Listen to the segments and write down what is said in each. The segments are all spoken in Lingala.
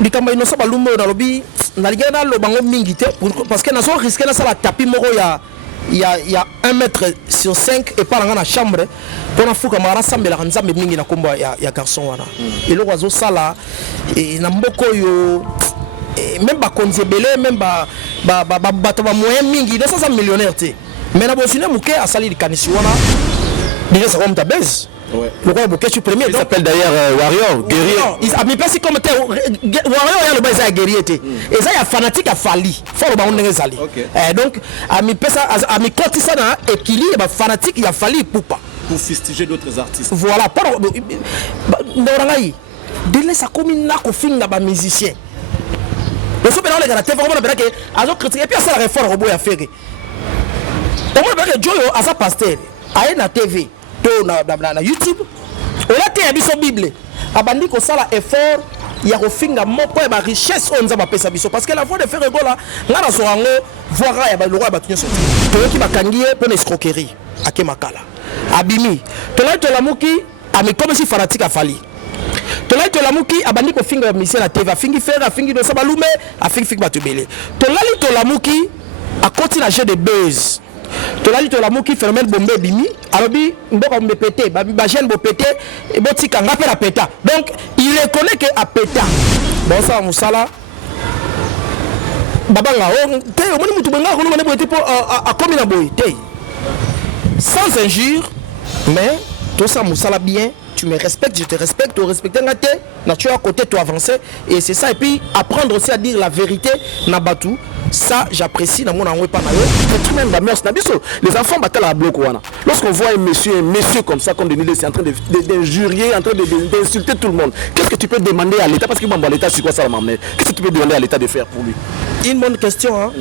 likamba innocent balumba na lobi na ligana lo bango mingi te parce que nazo risquer na sala tapis moko il y a 1 mètre sur 5 et par dans la chambre pour na fuka mara sambela nzambe mingi na kombo ya garçon wana et le oiseau sala et na mboko yo même ba konzebele même ba moyen mingi 200 millionnaire te mais na bosune muke asali likanisi wana déjà ça comme ta baisse. Ouais. Le roi Bokechu premier. Il s'appelle d'ailleurs Warrior, guerrier. Il a mis pas si comme Warrior, il y a le bas guerrier. Et ça, il y a fanatique à Fali. Faut le baron n'engazali. Donc, a mis pas ça, a mis quand ça dans équilibre, fanatique, il y a Fali pour pas. Pour fustiger d'autres artistes. Voilà. Pas d'orangaï. Délai ça comme une narco fin là-bas musicien. Le souper dans les gars, t'es vraiment bien que, alors critique et puis ça la réforme au bout à faire. Au moins bien que Joe a sa pasteur, a na TV. Na YouTube ola te biso bible abandi ko sala effort ya ko finga moko ya ba richesse onza ba pesa biso parce que la voix de faire gola ngana so rango voira ya ba loro ba kinyo so to ki bakangie pour escroquerie akemakala abimi to la muki ami comme si fanatique afali to la muki abandi ko finga mission na TV afingi faire afingi do sa balume afingi ba tubele to la muki a continuer à jeu de buzz. Tolali tolamuki phénomène bombé bimi alobi mboka bombe pété ba jeune bo pété et botika ngape la péta donc il reconnaît que a péta bon ça musala babanga o te omoni mutu benga ko ngone boyti po a komi na boy te sans injure mais tout ça musala bien tu me respectes je te respecte tu respectes ngate na tu à côté tu avancer et c'est ça et puis apprendre aussi à dire la vérité na batu. Ça, j'apprécie dans mon envoi pas même les enfants battent la bloc. Lorsqu'on voit un monsieur comme ça, comme Denis, c'est en train d'injurier, en train d'insulter tout le monde. Qu'est-ce que tu peux demander à l'État? Parce que l'État, c'est quoi ça, maman? Qu'est-ce que tu peux demander à l'État de faire pour lui? Une bonne question. Hein?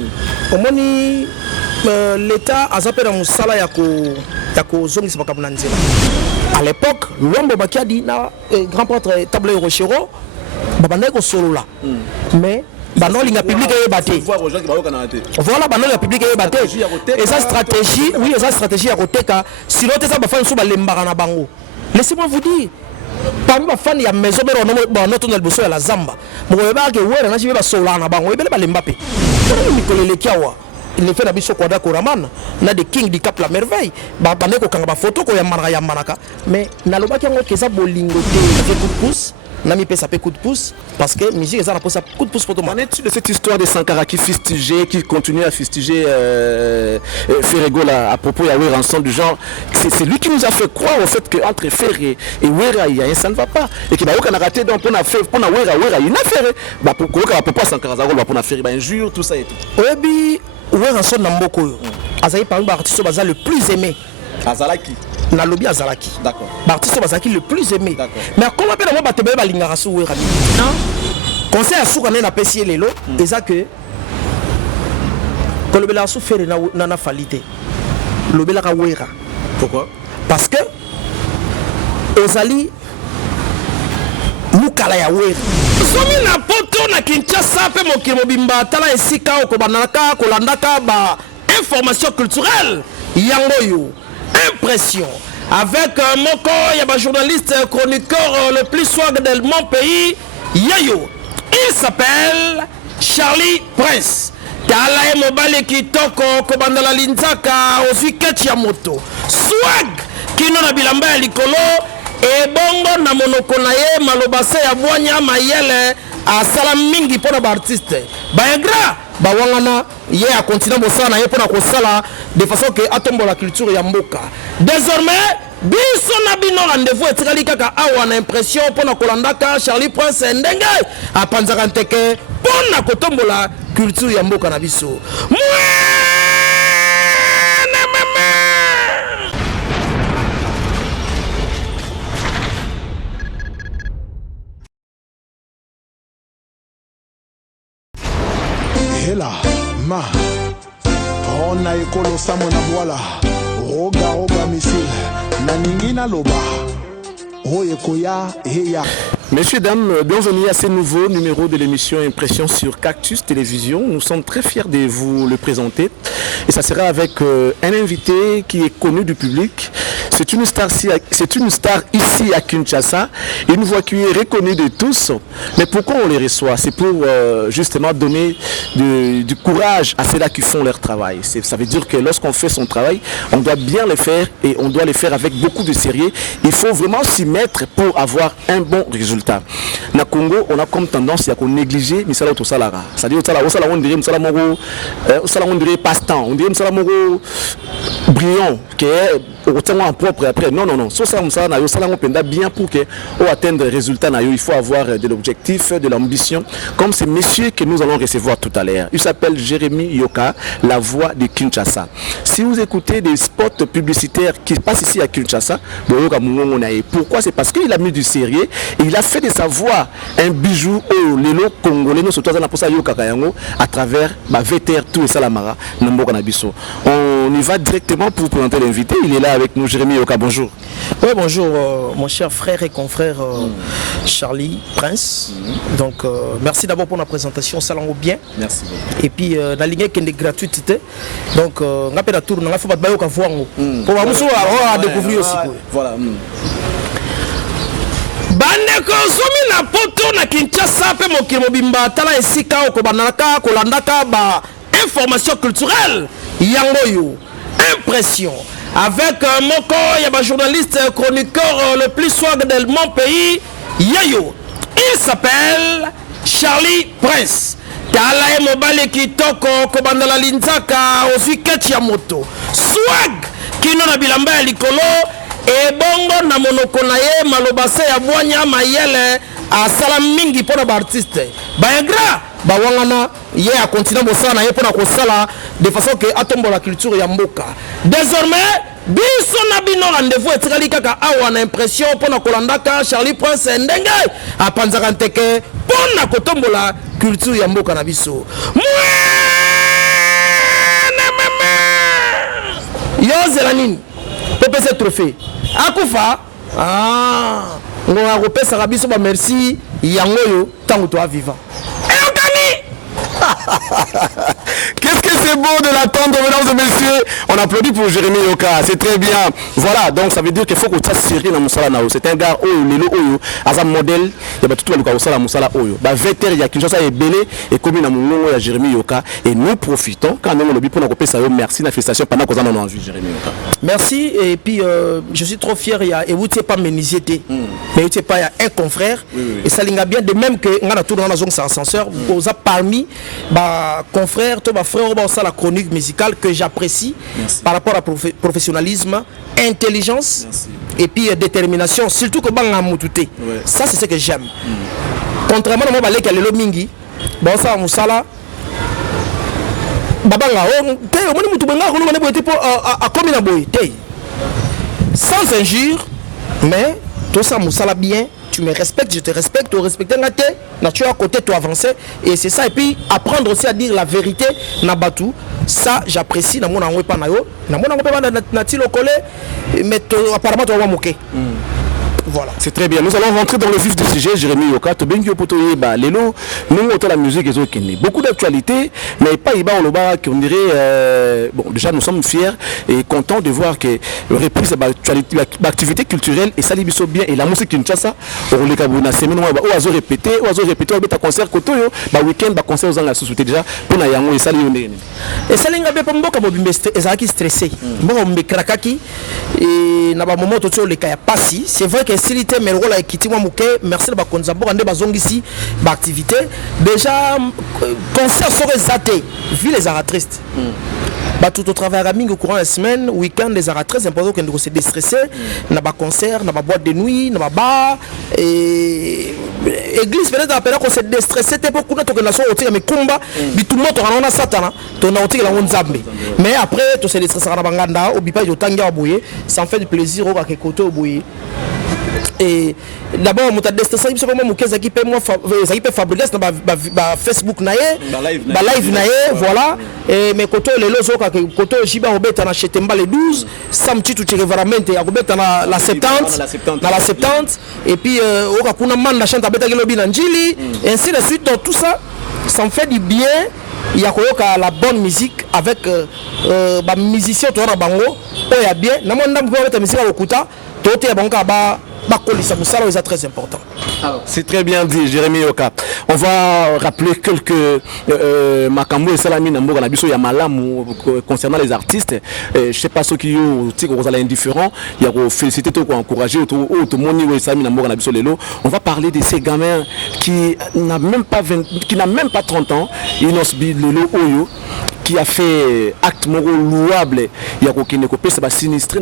L'État a zappé dans mon salaire à l'époque, l'homme qui dit, grand prêtre Tableau Rochero, Babaneko solo là. Mais Banon l'inga public est battu. Voilà, Banon l'inga public est battu. Et sa stratégie, oui, sa stratégie à côté car si l'autre ça va faire sous l'embarana bango. Laissez-moi vous dire, parmi les fans il y a maison mais notre dans le bosso à la Zamba. Mon gars que ouais, on a joué la solana bango, il va l'Mbappé. Nicolas Lekiawa. Il fait la biso kwada koraman na de king di cap la merveille ba baneko kanga ba photo ko ya manaka mais na lobaki ngo keza bolingo te coup de pouce na mi pesa pe coup de pouce parce que musique ezana pour ça coup de pouce pour tout le monde. Qu'en est-tu de cette histoire de Sankara qui fustigeait qui continue à fustiger Ferrego là à propos ya Ranson du genre c'est lui qui nous a fait croire au fait que entre Ferré et Wera il y a ça ne va pas et qui ba yoka na raté donc on a fait pour na Wera il n'a fait ba pour koka papa Sankara za ba pour na Ferré ba injure tout ça et tout. Obi Ranson na mboko yo azali parmi ba artiste baza le plus aimé Azalaki na lobby Azalaki. D'accord. Artiste bazaki le plus aimé. Mais comment peut on battre ba lingara su Wera non conseil à souka na pesi lelo eza que kolobela su fere na falite lobela ka Wera. Pourquoi? Parce que ozali mukala ya Wera somi na poto na Kinshasa pe mokimo bimba tala esika okobanaka kolandaka ba information culturelle yango yo impression avec moko ya ba journaliste chroniqueur le plus swag de mon pays yayo il s'appelle Charlie Prince tala e mobile kitoko kobandala linzaka ofi ketch ya moto swag kino na bilamba ya likolo e bongo na monoko na ye malobase ya bwanya mayele asala mingi pona ba artiste baegra bawangana ye a continuer mosala ye pona kosala de façon que atombo la culture ya mboka désormais biso na bino rendez-vous etikali kaka awa na impression pona kolandaka Charlie Prince ndenge apanzaka nteke pona kotombola culture ya mboka na biso Hela ma on a ekolo samona voila roga missile na ningina loba oye koya heya Messieurs, dames, bienvenue à ce nouveau numéro de l'émission Impression sur Cactus Télévision. Nous sommes très fiers de vous le présenter. Et ça sera avec un invité qui est connu du public. C'est une star ici à Kinshasa. Une voix qui est reconnue de tous. Mais pourquoi on les reçoit? C'est pour justement donner du courage à ceux-là qui font leur travail. Ça veut dire que lorsqu'on fait son travail, on doit bien le faire et on doit le faire avec beaucoup de sérieux. Il faut vraiment s'y mettre pour avoir un bon résultat. Na Congo, on a comme tendance à négliger misala au salara. C'est-à-dire on dirait passe-temps, on dirait brillant qui est en propre après. Non. Bien pour que on atteigne des résultats, il faut avoir de l'objectif, de l'ambition, comme ce monsieur que nous allons recevoir tout à l'heure. Il s'appelle Jérémy Yoka, la voix de Kinshasa. Si vous écoutez des spots publicitaires qui passent ici à Kinshasa, pourquoi? C'est parce qu'il a mis du sérieux et il a fait de sa voix un bijou au lélo congolais, à travers VTR tout et Salamara. On y va directement pour présenter l'invité. Il est là avec nous, Jérémy Yoka. Bonjour. Oui, bonjour, mon cher frère et confrère Charlie Prince. Donc, merci d'abord pour la présentation. Salango bien. Merci. Et puis, la ligne qui est gratuité. Donc, on a fait la tour. On a fait la voir. Pour avoir découvrir aussi. Voilà. Bandeko zomi na poto na Kinshasa pe mokili mobimba tala esika okobanaka kolandaka ba information culturelle yango yo impression avec moko ya ba journaliste chroniqueur le plus swag de mon pays yayo. Il s'appelle Charlie Prince. Tala e mobile kitoko kobandala linzaka ofiketi ya moto swag kino na bilamba ya likolo et bongo na monoko na ye malobase ya bwanya mayele asala mingi pona ba artiste baegra bawangana ye a continuer bosala na ye pona kosala de façon que atombola culture ya mboka. Désormais biso na bino rendez-vous etikali kaka awa na impression pona kolandaka Charlie Prince ndenge apanzaka nteke pona kotombola culture ya mboka na biso. Yo zelanini PPC trophée akufa on a repéré ça rabiso ba merci yango yo tango toi vivant. Qu'est-ce que c'est beau de l'attendre, mesdames et messieurs. On applaudit pour Jérémy Yoka, c'est très bien. Voilà, donc ça veut dire qu'il faut que ça série dans Moussala Nao. C'est un gars oyo lelo oyo asa modèle ya ba tutu luka osala Moussala oyo. Ba veter ya Kinshasa est belé et comme na mulongo ya Jérémy Yoka et nous profitons quand on lobi pour na kopesa yo merci na félicitation pendant qu'on en a envie Jérémy Yoka. Merci et puis je suis trop fier ya et vous t'es pas ménisité. Mais tu pas un confrère et ça linga bien de même que ngana tout dans la zone sans ascenseur aux a parmi bah confrère toi bah frère bah ça la chronique musicale que j'apprécie par rapport à professionnalisme, intelligence et puis détermination surtout que banga mutute. Ça c'est ce que j'aime. Contrairement à moi balé qui a le mingi bah ça musala babanga on te on mutu banga on ne peut pas à comme na boy te sans injure mais tout ça musala bien. Tu me respectes, je te respecte, tu respectes tu es à côté, tu avances et c'est ça. Et puis apprendre aussi à dire la vérité nabatu, ça j'apprécie dans mon angoé panayo, dans mon angoé panayo natilo collé, mais apparemment tu vas moquer. Voilà. C'est très bien. Nous allons rentrer dans le vif du sujet, Jérémy Yoka. Lelo, nous autant la musique et beaucoup d'actualités, mais pas Iba on dirait bon déjà nous sommes fiers et contents de voir que reprise l'activité culturelle et ça libiso bien et la musique Kinshasa on les kabuna semaine ou azo répéter on beta concert kotoyo ba week-end ba concert aux la société déjà pour na yango et ça lione et ça linga be pomboka mobimbe ezaki stressé mboko mbekrakaki et na ba moment to le kaya pasi c'est vrai que silité merola ekiti mwa muke merci ba konzabo ande bazongisi ba activité déjà concert serait zaté vu les aratistes bah tout au travail à mingi au courant de la semaine week-end les arts très important qu'on se déstresser na ba concert na ba boîte de nuit na ba bar et église peut-être après qu'on se déstresser t'es beaucoup de qu'on a soit au mais combat bitu moto on a satana ton a la nzambe mais après tout se déstresser na banganda au bipa yo tanga boyer ça fait du plaisir au ka koto boyer Et d'abord mon destin ça c'est vraiment mon caisse qui paye moi ça qui peut fabriquer na Facebook naé live naé voilà et mes koto les lozo ka koto jiba obeta na chetemba le 12 sam titu vraiment ya kobeta na la 70 na la 70 et puis oka kuna manda chanta beta ke lobi na njili et ainsi de suite. Donc tout ça me fait du bien. Il y a la bonne musique avec ba musicien to na bango oya bien na mo ndam ko beta musique okuta to te bango ba c'est très important. C'est très bien dit, Jérémy Yoka. On va rappeler quelques Makambo et Salami Nambo Ganabiso Yamalam concernant les artistes. Je ne sais pas ceux qui ont indifférents. Il y a félicité, encouragé, on va parler de ces gamins qui n'a même pas 30 ans. Qui a fait acte louable. Il y a aucun copé, c'est pas sinistré.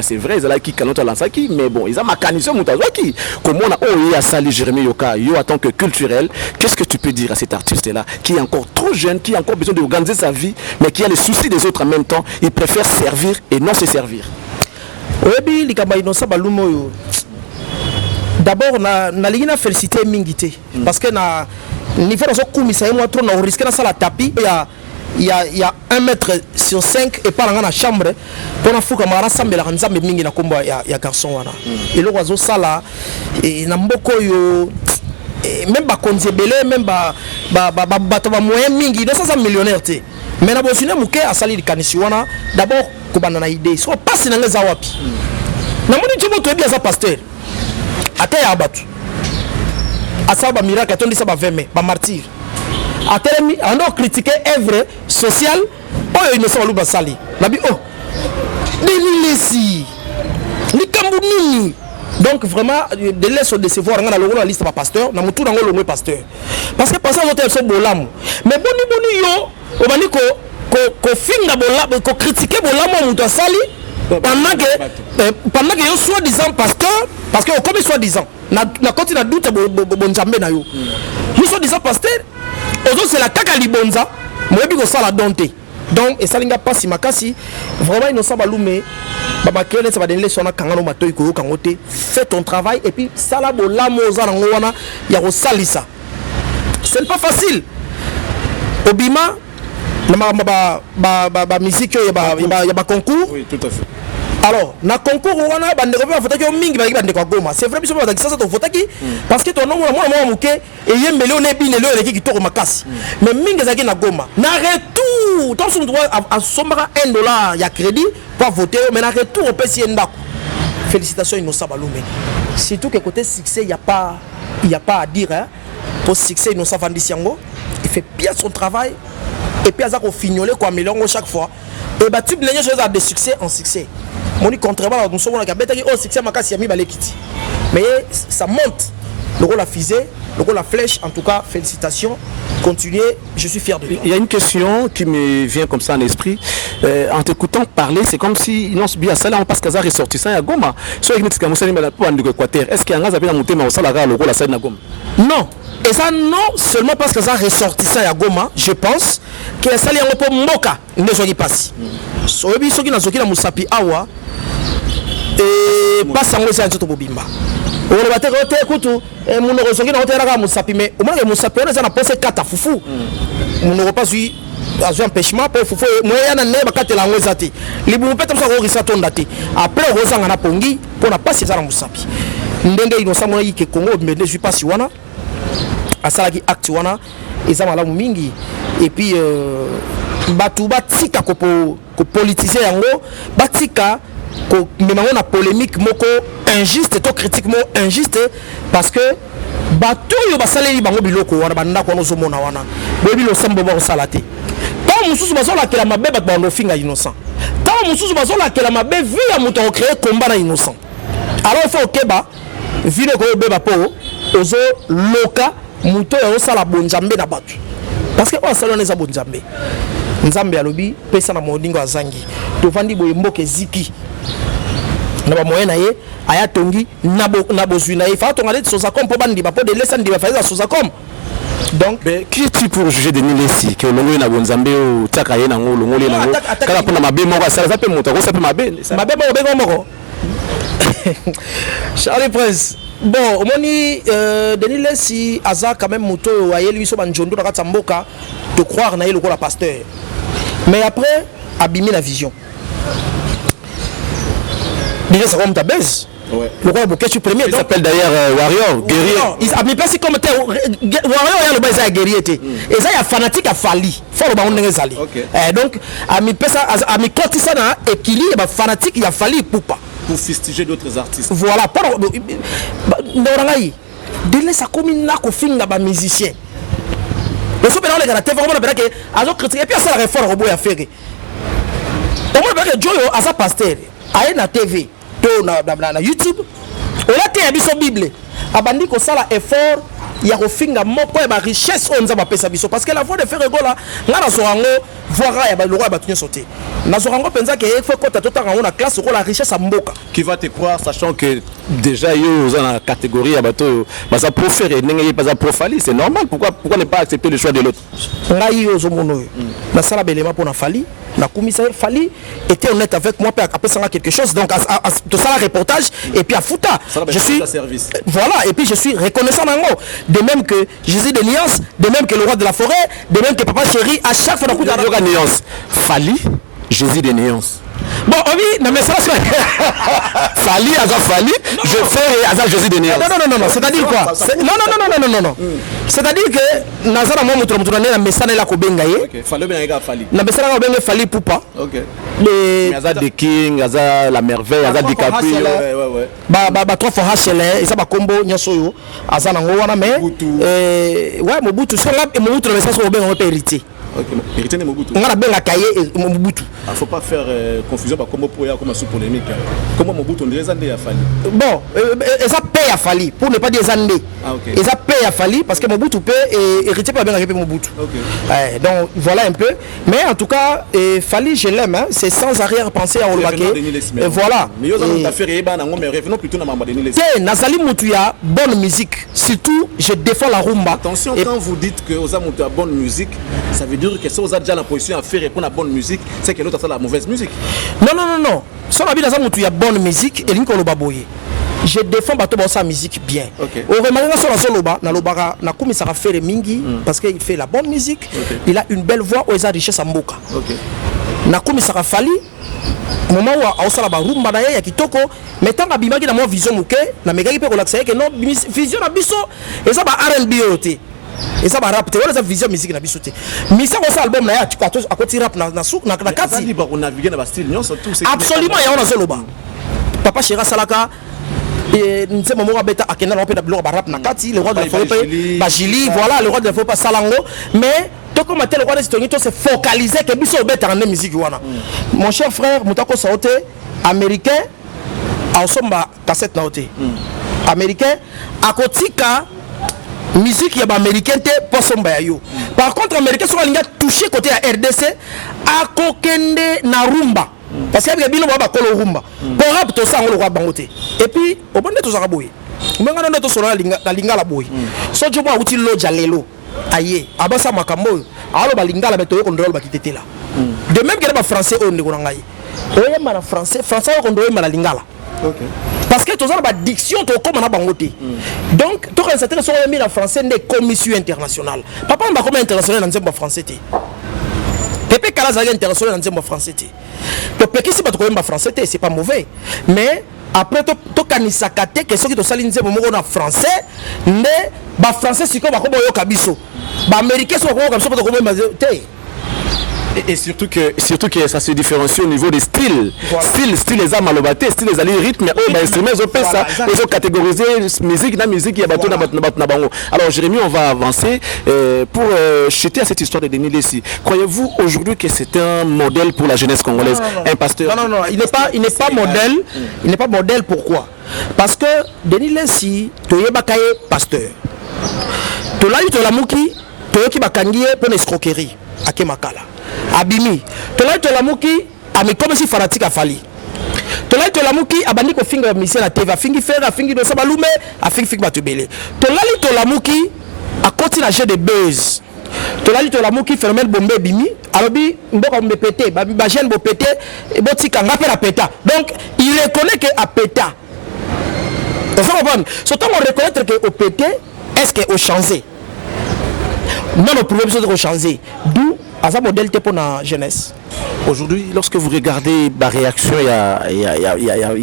C'est vrai, ils ont qui canot à l'ansaki, mais bon, ils ont ma canison moutazaki. Comment on a sali Jérémy Yoka, yo en tant que culturel, qu'est-ce que tu peux dire à cet artiste-là, qui est encore trop jeune, qui a encore besoin d'organiser sa vie, mais qui a les soucis des autres en même temps, il préfère servir et non se servir. Oui, les Kaba innocents balumo. D'abord, na ligina félicité mingité, parce que na niveau de commissaire moi trop na risquer na sala tapis il y a 1 mètre sur 5 et par dans la chambre pour na fuka mara sambela nzambe mingi na komba ya garçon wana et le oiseau sala et na mboko yo même ba konzebele même ba moyen mingi 200 millionnaire té mais na bosine muke asali likanisi wana d'abord ko banana idée so passe na ngeza wapi na moni timo to bien ça pasteur ate ya batu asaba miracle atondi sa ba 20 mai ba martyr atelemi ando critiquer œuvre sociale oyo innocent baluba sali nabi oh denilesi ni kambunini. Donc vraiment de laisser décevoir dans la liste de pasteur na mutu nango longwe pasteur parce que pasteur autre so bolamu mais boni yo obani ko finga bolamu ko critiquer bolamu mutu sali pendant que yo soi-disant pasteur parce que comme soi-disant na continue na doute bonjambe na yo yo soi-disant pasteur ozo c'est la kaka libonza moyebi ko sala donté donc et salinga pasi makasi vraiment innocent balume baba kele ça va donner son kangano matoy ko kangote fais ton travail et puis sala bolamo za nango wana ya ko salisa c'est pas facile obima na musique ya ba concours. Oui, tout à fait. Alors, na concours wana bande ko fa taki mingi ba bande ko goma. C'est vrai biso ba taki ça to fotaki parce que ton nom moi muke et yembele on ebine le ki kitoko makasi. Mais mingi zaki na goma. Na retour, tant son droit à sombra $1 ya crédit pour voter mais na retour on peut si ndako. Félicitations Innocent Balume. Surtout que côté succès il y a pas à dire hein. Pour succès Innocent Vandisiango, il fait bien son travail et puis ça ko fignoler quoi melongo chaque fois. Et bah tu les choses à des succès en succès. Mon contrairement à nous sommes là qui oh succès makasi ya mi balekiti. Mais ça monte. Le rôle la fusée, le rôle la flèche en tout cas félicitations. Continuez, je suis fier de toi. Il y a une question qui me vient comme ça en esprit. En t'écoutant parler, c'est comme si non bien ça là on passe kaza ressortissant ya Goma. Soit il comme ça pour en Équateur. Est-ce qu'il y a un gars monté mais au salaire le rôle la scène na Goma? Non. Et ça non seulement parce que ça ressortissant ya Goma, je pense que ça li en po moka ne soit passe. So ebi soki na soki na musapi awa et passe en c'est un tout bobimba. On va te roter écoute mon ressoki na hôtel la musapi mais au moins musapi on a pensé kata fufu. On ne pas eu un empêchement pour fufu moyen na ne ba katela ngozati. Libu peta ça ko risa tondati. Après rozanga na pongi pour na passer ça na musapi. Ndenge Innocent mona yike Congo mais ne suis pas si wana. Asalaki acte wana eza malamu mingi et puis batu batika ko politiser yango batika ko memango na polémique moko injuste to critiquement injuste parce que batu yo basaleli bango biloko wana banda ko nozo mona wana bobi lo sambo ba salate tant mususu bazola kela mabe bat bando finga Innocent tant mususu bazola kela mabe vu ya muto créer combat na Innocent alors il faut keba vino ko beba po ozo loka muto ya osala bonjambe na batu parce que on salon les bonjambe nzambe alobi pesa na modingo azangi to vandi boye mboke ziki na ba moyen na ye aya tongi na bozwi na ye fa tonga le sosa comme po bandi ba po de lesa ndi ba fa sosa comme donc mais qui tu pour juger de Nilesi que longo na bonzambe o taka ye na ngolo ngolo na ngolo kala pona mabe moko asala ça peut monter ko ça peut mabe moko Charlie Prince. Bon, omoni Denis Lessi aza quand même moto ayeli biso banjondo na katsamboka de croire na yelo la pasteur. Mais après abîmer la vision. Déjà ça comme ta baisse. Ouais. Le roi Bokechu premier. Il s'appelle d'ailleurs Warrior, guerrier. Non, il a mis pas si comme tel Warrior il y a le bas guerrier était. Et ça il y a fanatique à Fali. Faut le baron ngezali. Donc a mis pas ça a mis côté ça na équilibre fanatique il y a Fali poupa. Pour fustiger d'autres artistes. Voilà, pas Ndorangai. Délai ça comme une nako film ba musicien. Le souper dans les gars, vraiment on que azo critiquer et puis ça la réforme robot a fait. On va que Joyo a sa pasteur, a na TV, na YouTube. On a té biso Bible. Abandi ko sala effort ya ko finga moko ba richesse on za ba pesa biso parce que la voix de Ferrego là, ngana so rango voira ya ba le roi ba tunyo sauter. Na so rango penza que faut ko tatota rango na classe ko la richesse a mboka. Qui va te croire sachant que déjà yo dans la catégorie ya bato ba ça proférer n'engé pas ça profali, c'est normal pourquoi ne pas accepter le choix de l'autre. Ngai yo zo mono. Na sala belema pour na Fali. La commissaire Fali était honnête avec moi après ça quelque chose donc à tout ça reportage et puis à Fouta je suis voilà et puis je suis reconnaissant d'ango de même que Jésus de Nuance de même que le roi de la forêt de même que papa chéri à chaque fois il y a Nuance Fali Jésus de Nuance. Bon, oui, non mais ça Fali, Azar Fali, je fais Azar Jésus de Nuance. Non, c'est-à-dire quoi? Non. C'est-à-dire que Nazara moi muturamutuna na mesana la kobenga ye. OK, Fali benga Fali. Na mesana ko benga Fali poupa. OK. Mais Azar de King, Azar la merveille, Azar DiCaprio. Ouais. Ba trois fois HL, et ça ba combo nyaso yo. Azar na ngwana mais ouais Mobutu so là Mobutu na mesana ko benga ko héritier. OK, héritier de Mobutu. On a bien la cahier et Mobutu. Il faut pas faire confusion par comment pour comme sous polémique. Comment Mobutu on dirait Zandé a fallu. Bon, et ça paye à Fali pour ne pas dire Zandé. Ah OK. Et ça paye à Fali parce que Mobutu paye et héritier pas bien arriver Mobutu. OK. Donc voilà un peu. Mais en tout cas, Fali je l'aime hein, c'est sans arrière-pensée à Olbaké. Et voilà. Mais yo za faire eba na ngomé revenons plutôt na mamba Denis Lessi. Nazali Mutuya bonne musique. Surtout je défends la rumba. Attention quand vous dites que Oza Mutuya bonne musique, ça veut dire que si Oza déjà la position à faire répondre à bonne musique, c'est que l'autre a la mauvaise musique. Non. Si on a bien il y a bonne musique et l'inko lobaboye. Je défends bateau sa musique bien. Au remarque sur la soloba, na lobara na komi ça faire mingi parce qu'il fait la bonne musique. Il a une belle voix aux richesse amboka. Na komi ça fali moment où a osala ba rumba na ya kitoko mais tant ka bimaki na mo vision muke na megaki pe ko laksa que non vision na biso et ça ba R&B oté. Et ça va rap te wala vision musique na biso te misa ko sa album na ya à côté rap na souk na kati libre on naviguer dans style non surtout c'est absolument ya on a soloba papa Chira Salaka et nse momo beta akena na pe na rap na kati le roi de la forêt ba Jili voilà le roi de la forêt pas Salango mais to comme tel roi de Stongi to se focaliser que biso beta na musique wana mon cher frère mutako saote américain a somba cassette na ote américain akotika musique ya ba américain te posomba yo par contre américain so alinga toucher côté ya RDC akokende na rumba parce que bino ba kolo rumba pour rap to sango lo kwa bangote et puis obonde to zaka boye menga ndo to solo la lingala boye so jomo uti lo jalelo aye abasa makambo alo ba lingala beto ko ndolo ba kitetela de même que ba français on ndeko ngai oye mara français ko ndo ma la lingala. OK. Parce que tous la diction to comme na bangote. Donc to quand c'était sur mis en français des commissions internationales. Papa on va comme international dans nzembo français té. Pepe kala za international dans nzembo français té. To peki si ba to comme français té, c'est pas mauvais. Mais après to kanisa kate que ceux qui to sali nzembo moko na français, mais ba français siko ba ko boyo kabiso. Ba américain so ko comme ça to comme té. Et surtout que ça se différencie au niveau des styles. Voilà. Style les armes à l'obaté, style les alliés rythme, bah instruments, ils ont ça, ils ont catégorisé musique, il y a bateau na bango. Alors Jérémy, on va avancer pour chuter à cette histoire de Denis Lessi. Croyez-vous aujourd'hui que c'est un modèle pour la jeunesse congolaise, un pasteur? Non, il n'est pas modèle. Il n'est pas modèle. Pourquoi? Parce que Denis Lessi, tu es bakaye pasteur. Tu l'as eu to la muki, tu es qui bakangié pour l'escroquerie. Ake makala. Abimi tolai tolamuki amekomesi fanatique afali tolai tolamuki abandi ko finga mission na TV afingi faire afingi do sabalume afingi batubele tolali tolamuki akoti na jeu de buzz tolali tolamuki phénomène bombe bimi alobi mboka mbepete ba jeune bo pété botika ngapela peta donc il reconnaît que a peta Surtout on reconnaître que au PT est-ce que au changé non le problème c'est au changé d'où à ça modèle pour la jeunesse. Aujourd'hui, lorsque vous regardez la réaction, il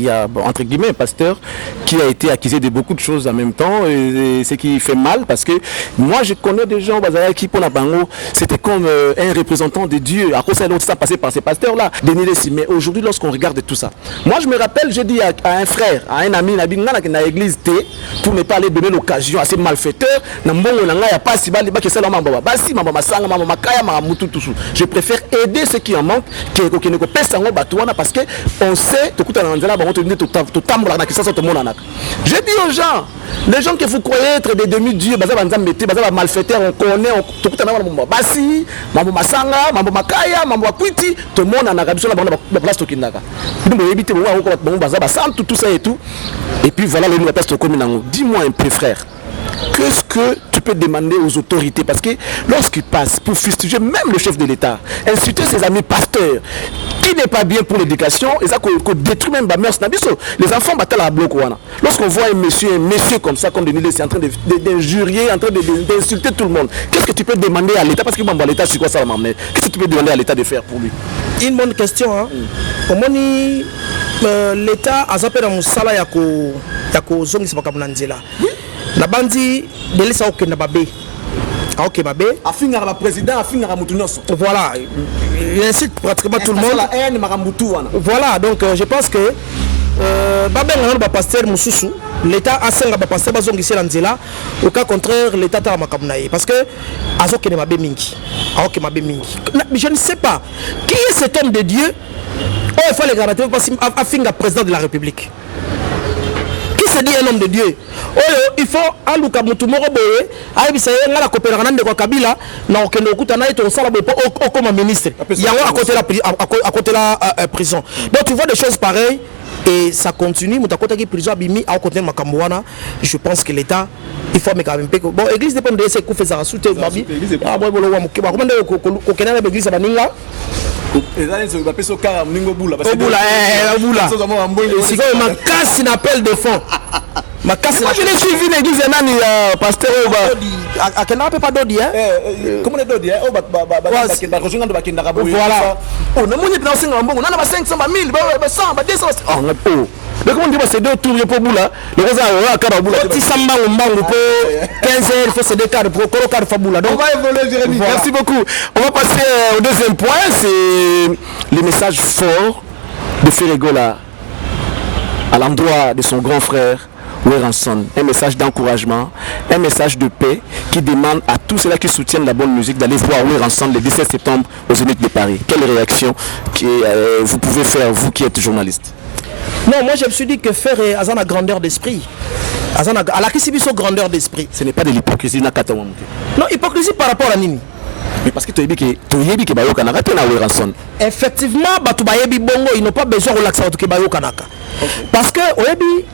y a entre guillemets un pasteur qui a été accusé de beaucoup de choses en même temps, et ce qui fait mal parce que moi je connais des gens qui pour la bango, c'était comme un représentant de Dieu. À cause de ça passé par ces pasteurs-là, mais aujourd'hui, lorsqu'on regarde tout ça, moi je me rappelle, j'ai dit à un frère, à un ami, dans l'église pour ne pas aller donner l'occasion à ces malfaiteurs, je préfère aider ceux qui en manquent parce que on sait je dis aux gens, les gens que vous croyez être des demi-dieux, malfaiteurs, on connaît, tout le monde et puis voilà le dis-moi un peu frère, qu'est-ce que tu peux demander aux autorités? Parce que lorsqu'ils passent pour fustiger même le chef de l'État, insulter ses amis pasteurs, qui n'est pas bien pour l'éducation, et ça qu'on détruit même les enfants battent la bloc. Lorsqu'on voit un monsieur comme ça, comme Denis c'est en train d'injurier, en train d'insulter tout le monde, qu'est-ce que tu peux demander à l'État? Parce que l'État, c'est quoi ça? Qu'est-ce que tu peux demander à l'État de faire pour lui? Une bonne question. Hein? L'État a zappé dans mon salaire yako zongi sabakamnanzela. Na bandi de laisser au Kenababé. Ok, babé. Affingar la président, affingar Moutounios. Voilà. Il incite pratiquement tout le monde. Voilà, donc je pense que Babé n'a pasteur Moussoussou. L'État a 5 pasteur Bazong ici l'Anzela. Au cas contraire, l'État a Makamnaï. Parce que Azo Kenababé Mingi. Ok, Mabé Mingi. Je ne sais pas. Qui est cet homme de Dieu? Oh, il faut les garantir parce qu'il affingar président de la République. C'est dit un homme de Dieu. Oh, il faut un Luka Mutumoro Boye, Aïe Bissaye, la coopération de Kabila, n'a aucun Okutana et au Salabo comme ministre. Il y a à côté la prison. Donc tu vois des choses pareilles et ça continue. Mutakota qui prison Bimi à côté de Makambouana. Je pense que l'État, il faut mais quand même. Bon, l'église dépend de ce qu'on fait ça soutenir Babi. Ah bon, comment dire l'église à Baninga? Et là, ils ont fait car Mingo Boula. Boula. C'est comme ma casse n'appelle de fond. Ma casse. Moi, je l'ai suivi l'église de Nani, pasteur. À quel pas d'Odi, hein? Comment est d'Odi, hein? Voilà. Oh, non, on est dans 500 000, 100, 200. Oh, mais comment on dit c'est deux tours pour Boula? Le Rosa a Karaboula. Si Samba ou Mbango pour 15 heures, il faut se décarrer pour Koroka Faboula. Donc, on va évoluer, Jérémy. Voilà. Merci beaucoup. On va passer au deuxième point, c'est le message fort de Ferregola à l'endroit de son grand frère Weranson. Un message d'encouragement, un message de paix qui demande à tous ceux-là qui soutiennent la bonne musique d'aller voir Weranson le 17 septembre aux Zénith de Paris. Quelle réaction vous pouvez faire, vous qui êtes journaliste? Non, moi je me suis dit que faire Azana grandeur d'esprit. À la Kissibiso grandeur d'esprit. Ce n'est pas de l'hypocrisie. Non, hypocrisie par rapport à Nini. Mais parce que tu as dit que Bayo Kanaka est à Weranson. Effectivement, Batubayebi Bongo, ils n'ont pas besoin de relaxer au Bayo Kanaka. Parce que Oyebi,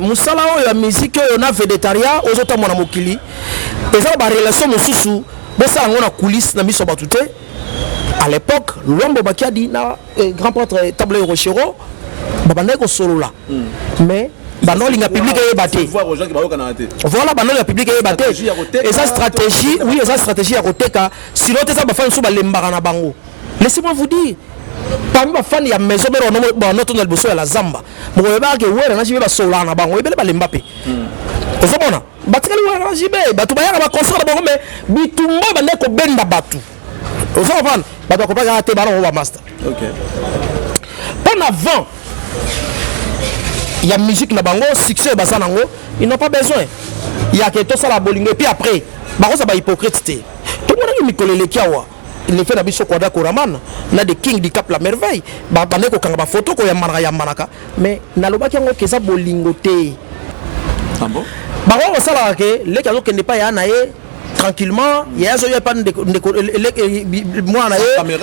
Moussala, la musique, on a végétarien, aux autres mon amokili. Et ça, la relation Moussoussou, ça on a coulisses, na miso batute. À l'époque, l'homme qui a dit, grand prêtre Tableau Rochero, Babandeko solo là. Mais Banon l'inga public est battu. Voilà, Banon l'inga public est battu. Et sa stratégie, oui, sa stratégie à côté car sinon tu as pas fait sous balembarana bango. Laissez-moi vous dire, parmi les fans il y a maison mais on notre dans le bosso à la Zamba. Mon bébé que ouais, on a joué ba sola na bango, il belle Mbappé. Et ça bon. Batikali ouais, on a joué, batu baya ba concert bango mais bitumba bandeko benda batu. Vous comprenez? Batu ko pas rater ballon au master. OK. En avant. Il y a musique na bango, succès basanango, ils n'ont pas besoin. Il y a que tout ça la bolingo et puis après, bango ça ba hypocrite. Tout le monde a mis collé kiawa. Il fait d'abisso kwada koraman, na de king di cap la merveille. Ba bandeko kanga photo ko ya manaka, mais na lobaki ngo ke ça bolingo te. Ah bon? Bango ça la ke les kazo ke n'est pas ya nae tranquillement, il y a pas de moi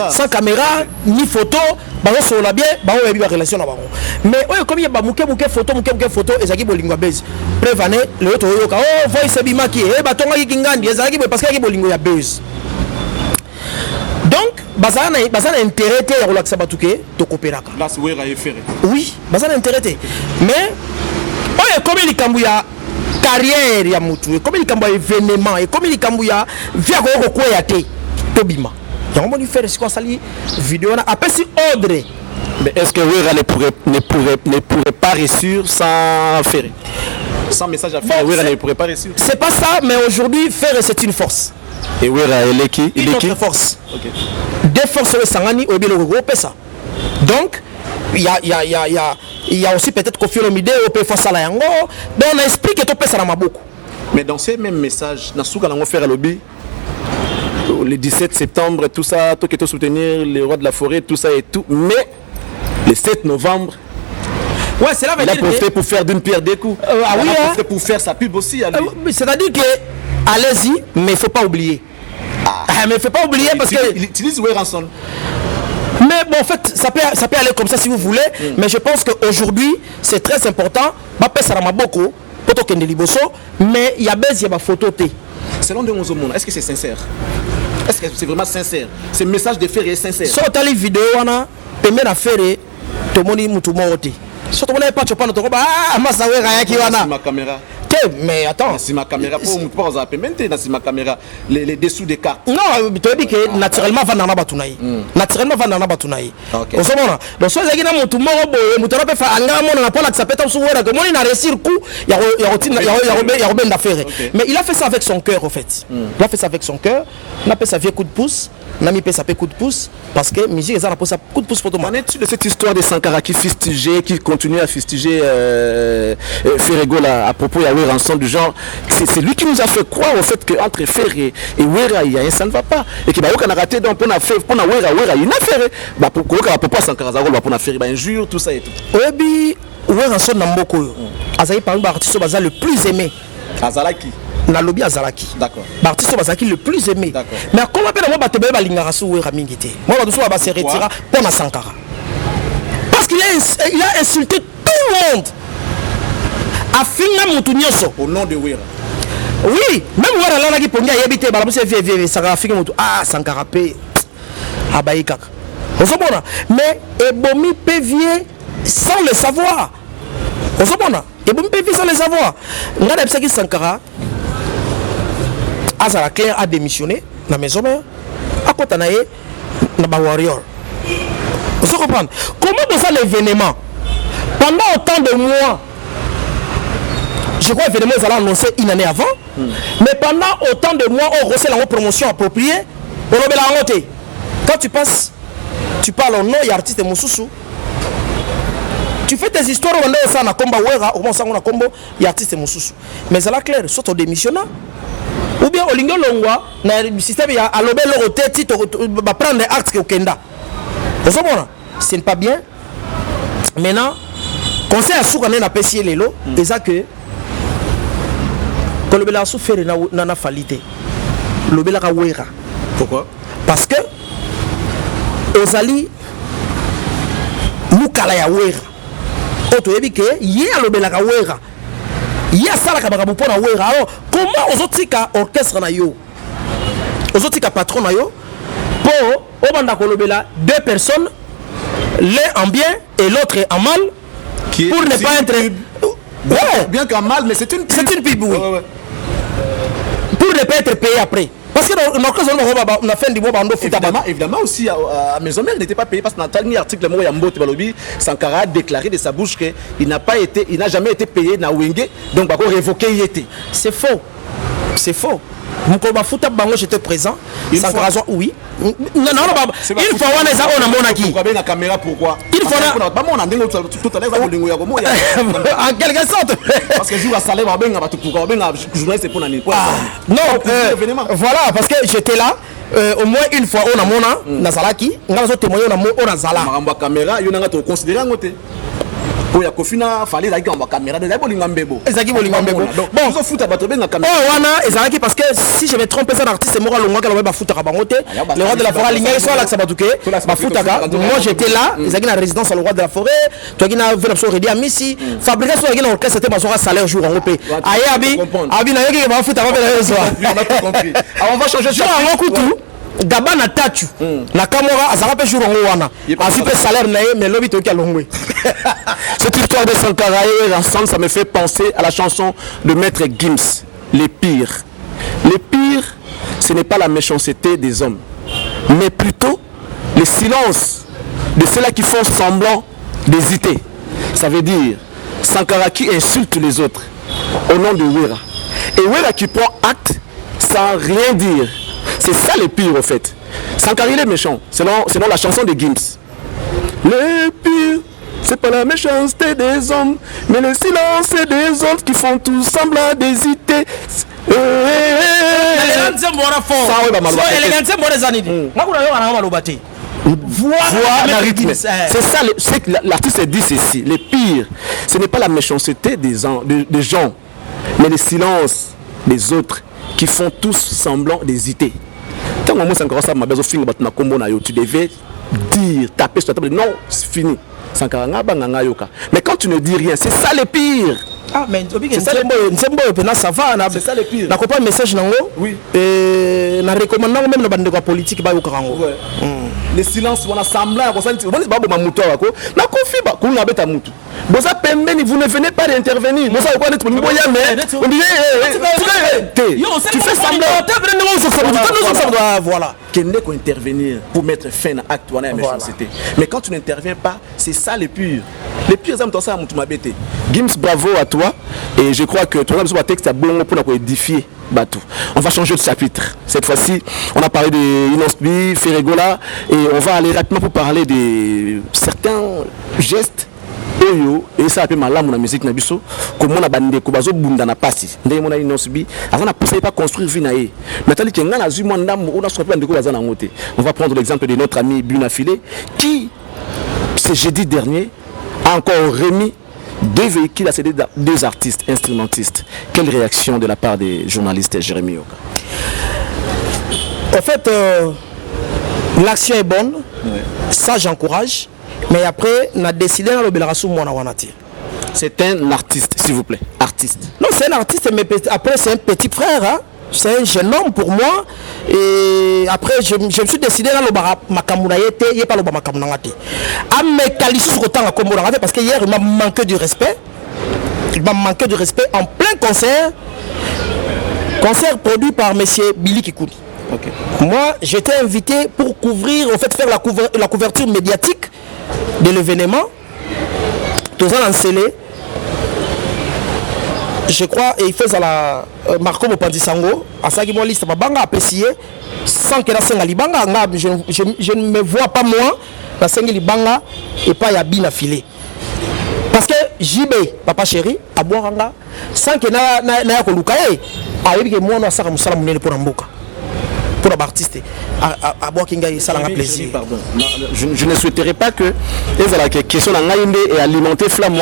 sans caméra ni photo, bah on sur la bien, bah on a eu une relation là-bas. Mais comme il y a bah mouké photo et ça qui bolingo buzz. Prévané le autre yoka oh voice bima qui bah tonga qui ngandi ça qui parce que bolingo ya buzz. Donc bazana intérêt à relaxer batuke to coopérer. Là c'est wera eféré. Oui, bazana intérêt. Mais oyo ekomi likambo ya carrière ya mutu ekomi likambo ya événement ekomi likambo ya via koyo kokweya te tobima yango moni faire siko asali vidéo na apesi ordre. Mais est-ce que Wera ne pourrait pas réussir sans faire? Sans message à faire, Wera ne pourrait pas réussir. C'est pas ça, mais aujourd'hui, faire c'est une force. Et Wera, il est qui? Une autre force. Okay. Deux forces au Sangani, au Bilo ça. Donc, il y a aussi peut-être Kofi Olomide, au P. Face à la Yango. Donc, on explique que tout peut ça beaucoup. Mais dans ces mêmes messages, Nasuka l'a fait à lobby. Le 17 septembre, tout ça, tout qui est soutenir les rois de la forêt, tout ça et tout. Mais le 7 novembre, ouais, c'est là, il a profité pour faire d'une pierre deux coups. Ah oui, il a profité pour faire sa pub aussi. C'est-à-dire que, allez-y, mais il ne faut pas oublier. Mais il ne faut pas oublier parce que... Il utilise Weranson. Mais bon, en fait, ça peut aller comme ça si vous voulez. Mais je pense qu'aujourd'hui, c'est très important. Mais il y a des photos. Selon de monde, est-ce que c'est sincère? Est-ce que c'est vraiment sincère? Ce message de faire est sincère? Si tu as les vidéos, tu peux faire tout le monde. Si tu n'as pas de caméra, tu peux ma caméra. Mais attends, c'est ma caméra pour vous appeler c'est ma caméra les dessous des cartes. Non, tu dis que naturellement va dans batunaï. Naturellement va dans batunaï. OK. On se mona. Donc soit ça qui na mutu moko boye, mutu na pe fa anga mona na pola que ça peut être souwera que moni na réussir coup, il y a Robin d'affaires. Mais il a fait ça avec son cœur en fait. Il a fait ça avec son cœur. On a fait ça vieux coup de pouce. Nami peut ça coup de pouce parce que musique ça a ça coup de pouce pour tout le monde. En est-tu de cette histoire de Sankara qui fustigeait, qui continue à fustiger Ferrego à propos de Wera ensemble du genre, c'est lui qui nous a fait croire au fait qu'entre Ferré et Wera il y a ça ne va pas et que on a raté donc pour Wera il n'a fait bah pourquoi à Sankara Zagol pour faire bah injure tout ça et tout. Obi Wera ensemble na mboko azali parmi artiste baza le plus aimé. Azalaki na lobby azalaki. D'accord. L'artiste bazaki le plus aimé. Mais comment appelle moi batebe balingara sou Wera mingité. Moi ba doso ba se retira pour na Sankara. Parce qu'il a insulté tout le monde. Afinga mutu nyoso au nom de Wera. Oui, même Wera là qui pongia yebité ba bose vie Sankara afinga mutu Sankara pe abaïka. On se bona. Mais ebomi pevier sans le savoir. On se bona. Ebomi pevier sans le savoir. Ngada bisaki Sankara Azara Claire a démissionné dans la maison mère. À côté de la warrior. Vous comprenez? Comment dans ça l'événement? Pendant autant de mois, je crois que l'événement est annoncé une année avant, mais pendant autant de mois, on reçoit la promotion appropriée. Quand tu passes, tu parles au nom et artiste Moussoussou. Tu fais tes histoires au nom de ça, combat Wera, au moins ça, on a combo et artiste Moussoussou. Mais ça la claire, soit au démissionnant. Ou bien au lingo longwa na système ya alobe le tête va prendre des actes au Kenda. Vous savez ce n'est pas bien. Maintenant conseil à soukané na pesier lelo et ça que quand le bela sou faire na falité. Le bela ka Wera. Pourquoi? Parce que ozali mukala ya Wera. Oto yebi ke ye le bela ka Wera. Il y a ça là pour na Wera. Alors comment ozotika orchestre na yo ozotika patron na yo pour obanda kolobela deux personnes l'un en bien et l'autre en mal qui pour ne pas être bien qu'en mal mais c'est une pub oui. Pour ne pas être payé après. Parce que dans l'occasion on a fait du bon bando foot évidemment aussi à maison mère n'était pas payé parce que dans un article moi ya Mbote Balobi Sankara a déclaré de sa bouche que il n'a jamais été payé na Wenge donc ba ko révoquer y était. C'est faux. C'est faux. Mkoba foot bango j'étais présent. Sankara oui. Non une fois on est on a monaki. Pourquoi bien la caméra pourquoi? Il faut pas mon andingo tout à l'heure va lingo ya gomo ya. En quelque sorte parce que jour à salaire va bien ba tout pourquoi bien journaliste pour nani. Non, voilà parce que j'étais là au moins une fois on a mona Nazalaki, on a témoigné on a Zala. Maramba caméra, yo nanga to considérer ngote. Pour ya Kofina fallait la caméra de la bolingambebo. Ezaki bolingambebo. Bon, so foot abato ben na caméra. Oh wana ezaki parce que si je me trompe ça l'artiste moral longa kala ba foot ka bangote. Le roi de la forêt linga soit là que ça batuke. Ba foot ka. Moi j'étais là, ezaki na résidence à le roi de la forêt. Toi qui na venu sur Redi à Missi. Fabriquer sur ezaki na orchestre c'était basora salaire jour en opé. Aye abi na yoki ba foot ka ba la soir. On a tout compris. Alors on va changer sur un coup tout. Gaba na tatu na Kamora azaka pe jour ngo wana azi pe salaire na ye mais lobi to ki alongwe. Cette histoire de Sankara et ensemble, ça me fait penser à la chanson de Maître Gims, Les Pires. Les pires, ce n'est pas la méchanceté des hommes, mais plutôt le silence de ceux-là qui font semblant d'hésiter. Ça veut dire Sankara qui insulte les autres au nom de Wera. Et Wera qui prend acte sans rien dire. C'est ça les pires au fait. Sankara il est méchant, selon la chanson de Gims. Les pires, c'est pas la méchanceté des hommes, mais le silence des autres qui font tout semblant d'hésiter. C'est ça, l'artiste dit ceci. Les pires, ce n'est pas la méchanceté des gens, mais le silence des autres qui font tous semblant d'hésiter. Quand on ça tu devais dire, taper sur la table, non, c'est fini. Mais quand tu ne dis rien, c'est ça le pire. Ah, mais c'est ça le pire. Na comprend message nango. Oui. Et na recommande même na bande politique ba yokarango. Le silence on a semblant comme ça on dit babo mamuto wako. Na kofi ba ku na beta mutu. Boza pembeni vous ne venez pas d'intervenir. Boza ko net boya mais on dit tu fais semblant. Voilà. Qu'il n'est qu'à intervenir pour mettre fin à l'acte de méchanceté. Mais quand tu n'interviens pas, c'est ça le pire. Les pires hommes dans ça, Gims, bravo à toi. Et je crois que tu as besoin de texte à bon pour édifier Batou. On va changer de chapitre. Cette fois-ci, on a parlé de Inosbi, Ferregola, et on va aller rapidement pour parler de certains gestes. Et ça appelle malamu na musique na biso comme on a bandé ko bazo bunda na pasi ndé mona Inosbi azana poussé pas construire vie na ye maintenant que ngana zui mwandam on a soit bandé ko bazana ngoté. On va prendre l'exemple de notre ami Buna Filé qui ce jeudi dernier a encore remis 2 véhicules à ces 2 artistes instrumentistes. Quelle réaction de la part des journalistes, Jérémy Yoka? En fait, l'action est bonne, ça j'encourage, mais après, on a décidé de le. C'est un artiste, s'il vous plaît, artiste. Non, c'est un artiste, mais après c'est un petit frère, hein? C'est un jeune homme pour moi. Et après, je me suis décidé dans le Makamounayete, il n'y a pas le Makamounayete. À mes qualités sur autant à Kombourangate, parce que hier, il m'a manqué du respect. Il m'a manqué du respect en plein concert. Concert produit par M. Billy Kikouni. Okay. Moi, j'étais invité pour couvrir, en fait, faire la couverture médiatique de l'événement. Tous en encelé. Je crois, et il fait la Marco Mopandisango, à ça qui m'a liste, banga apprécié, sans que la Sengali Banga, je ne me vois pas moi, la Sengali Banga, et pas Yabina filé. Parce que JB, papa chéri, à Boiranga, sans que na Kolukaye, a eu que moi, on a ça comme ça, pour Mboka. Pour l'artiste, à boire Kinga, ça a plaisir. Pardon. Je ne souhaiterais pas que la question et alimenter flamme,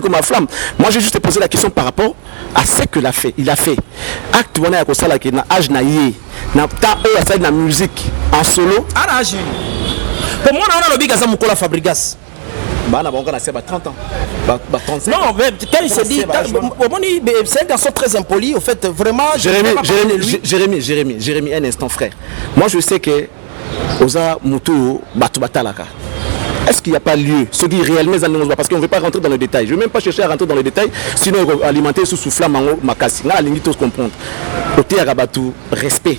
comme flamme. Moi, j'ai juste posé la question par rapport à ce qu'il a fait. Il a fait acte on a comme ça là qui na âge na yé, na ta la musique en solo. Pour moi, on a le big à Mukola Fabrigas. Bah, on a 30 ans. 35. Non, mais quand il se dit, c'est un garçon très impoli, au fait, vraiment. Jérémy, un instant, frère. Moi, je sais que Oza Moutou Batubatalaka. Est-ce qu'il n'y a pas lieu, ce qui réellement parce qu'on ne veut pas rentrer dans le détail. Je ne vais même pas chercher à rentrer dans le détail, sinon alimenter sous flamme Makassi. Là, la limite, tous comprendre. Côté Arabatou, respect.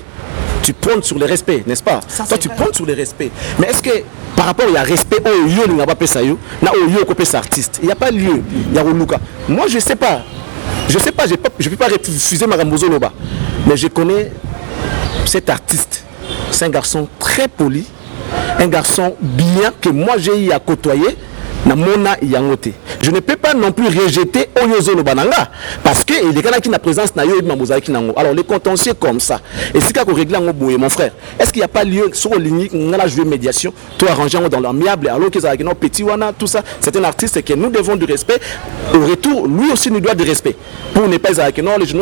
Tu prends sur le respect, n'est-ce pas? Toi, tu prends sur le respect. Mais est-ce que par rapport il y a respect au lieu n'a pas ça yo, na au lieu côté artiste. Il n'y a pas lieu. Il y a Oluka. Moi, je sais pas. Je peux pas refuser Marambozo Loba. Mais je connais cet artiste. C'est un garçon très poli, un garçon bien que moi j'ai eu à côtoyer. Je ne peux pas non plus rejeter Oyozo le Bananga parce que il y a qui na présence na yo et Mamozaki nango. Alors les contentieux comme ça. Et si quand on règle en boue mon frère, est-ce qu'il n'y a pas lieu sur ligne on a joué médiation, toi arranger dans l'amiable alors qu'ils ont un petit wana tout ça, c'est un artiste que nous devons du respect. Au retour, lui aussi nous doit du respect. Pour ne pas dire que non les jeunes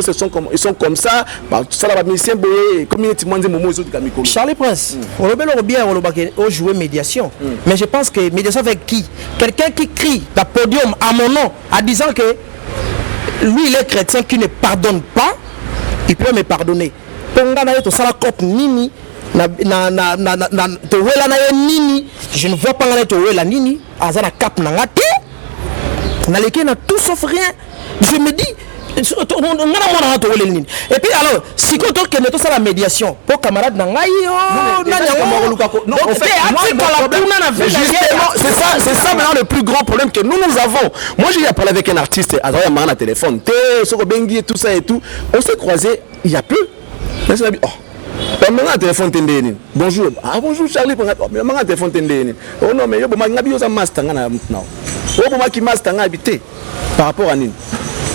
ils sont comme ça, bah ça la musicien boye community mondial momo ils ont Charlie Prince, on le bien on jouer médiation. Mais je pense que médiation avec qui? Quelqu'un qui crie dans le podium à mon nom en disant que lui il est chrétien qui ne pardonne pas, il peut me pardonner. ponga na ye to sala cop nini na to wela na ye nini je ne vois pas ngana to wela nini azana cap na ngate na leke na tout sauf rien je me dis et puis alors si quand on connaît tout ça la médiation pour camarade na ngai non en fait c'est ça maintenant le plus grand problème que nous avons. Moi j'ai parlé avec un artiste à un téléphone et tout ça et tout, on s'est croisé il y a peu. Pendant un téléphone tendeni. Bonjour. Ah bonjour Charlie. Pendant un téléphone tendeni. Oh non mais yo boma ngabi yo za master ngana now. Oh boma ki master ngabité par rapport à nini.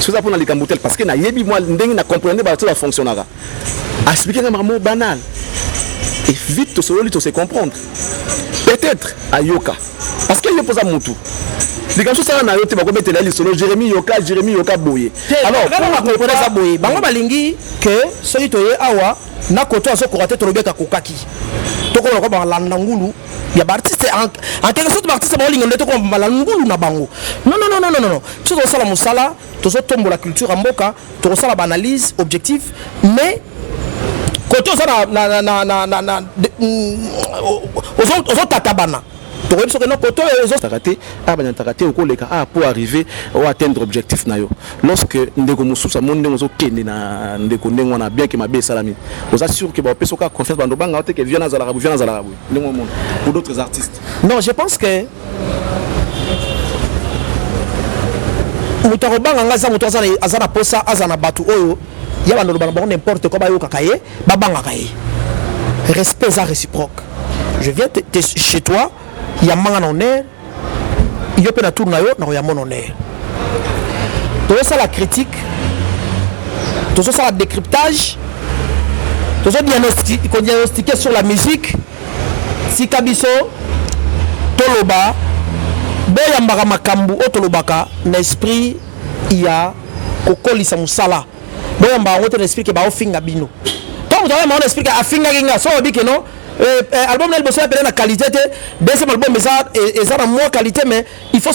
C'est ça pour na likambutel parce que na yebi moi ndenge na comprendre ba tout va fonctionner. Expliquer un mot banal. Et vite to se comprendre. Peut-être à Yoka. Parce qu'il pose à Moutou. Les gars, ça na yote ba ko metela li solo Jérémy Yoka boye. Alors, on comprendre ça boye. Bango balingi que soyi toye awa na koto aso korate to lobeka kokaki. To ko ko ba landa ngulu ya artiste en quelque sorte artiste ba lingi ndeto ko ba landa ngulu na bango. Non. Tu dois sala musala, to so tombo la culture en mboka, to sala analyse objectif mais koto ça na aux tatabana. Pour arriver à atteindre l'objectif. Lorsque ndeko mususa monde ngozo kende na ndeko ndengo na bien que ma be salami. Vous assure que ba peso ka confiance bando banga te que viens za la pour d'autres artistes. Non, je pense que mutarobanga ngaza mutazana azana posa azana batu oyo ya bando banga n'importe quoi ba yo kakaye ba banga kaye. Respect réciproque. Je viens chez toi. Il y a un honneur, il y a un tour, il y a mon honneur. Tout ça la critique, tout ça la décryptage, tout ça diagnostiquer sur la musique. Si Kabiso, Toloba, Boyambara Makambu, Otolobaka, l'esprit, il y a Kokoli Samusala. Boyambara, on t'explique que Bao Finga Bino. Toi, vous avez mon esprit à Finga Ginga, ça veut dire que non. Album n'a pas la qualité, deuxième album et ça a moins qualité mais il faut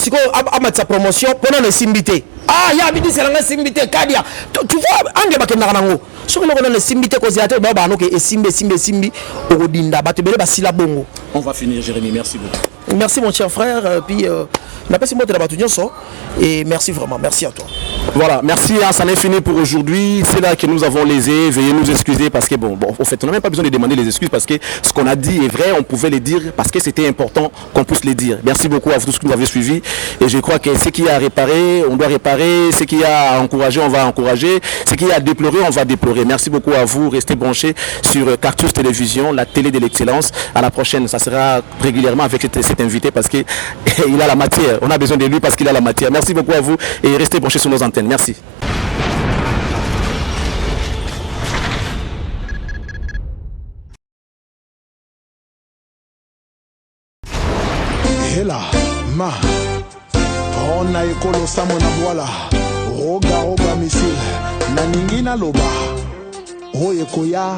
mettre sa promotion pendant les simbité. Ah ya bidi c'est la simbité kadia. Tu vois ange bakenda nango. Sur le les simbité causateur ba no ke simbi odinda batebele ba sila bongo. On va finir Jérémy, merci beaucoup. Merci mon cher frère puis n'a pas si moi de la batuñon so et merci vraiment, merci à toi. Voilà, merci, hein, ça n'est fini pour aujourd'hui. C'est là que nous avons lésé. Veuillez nous excuser parce que bon, au fait, on n'a même pas besoin de demander les excuses parce que ce qu'on a dit est vrai, on pouvait les dire parce que c'était important qu'on puisse les dire. Merci beaucoup à vous tous qui nous avez suivis. Et je crois que ce qu'il y a à réparer, on doit réparer. Ce qu'il y a à encourager, on va encourager. Ce qu'il y a à déplorer, on va déplorer. Merci beaucoup à vous. Restez branchés sur Cactus Télévision, la télé de l'excellence. À la prochaine, ça sera régulièrement avec cet invité parce qu'il a la matière. On a besoin de lui parce qu'il a la matière. Merci beaucoup à vous et restez branchés sur nos antennes. Merci. Hela ma on a ekolo samo na boala roga missile na ningina loba oye koya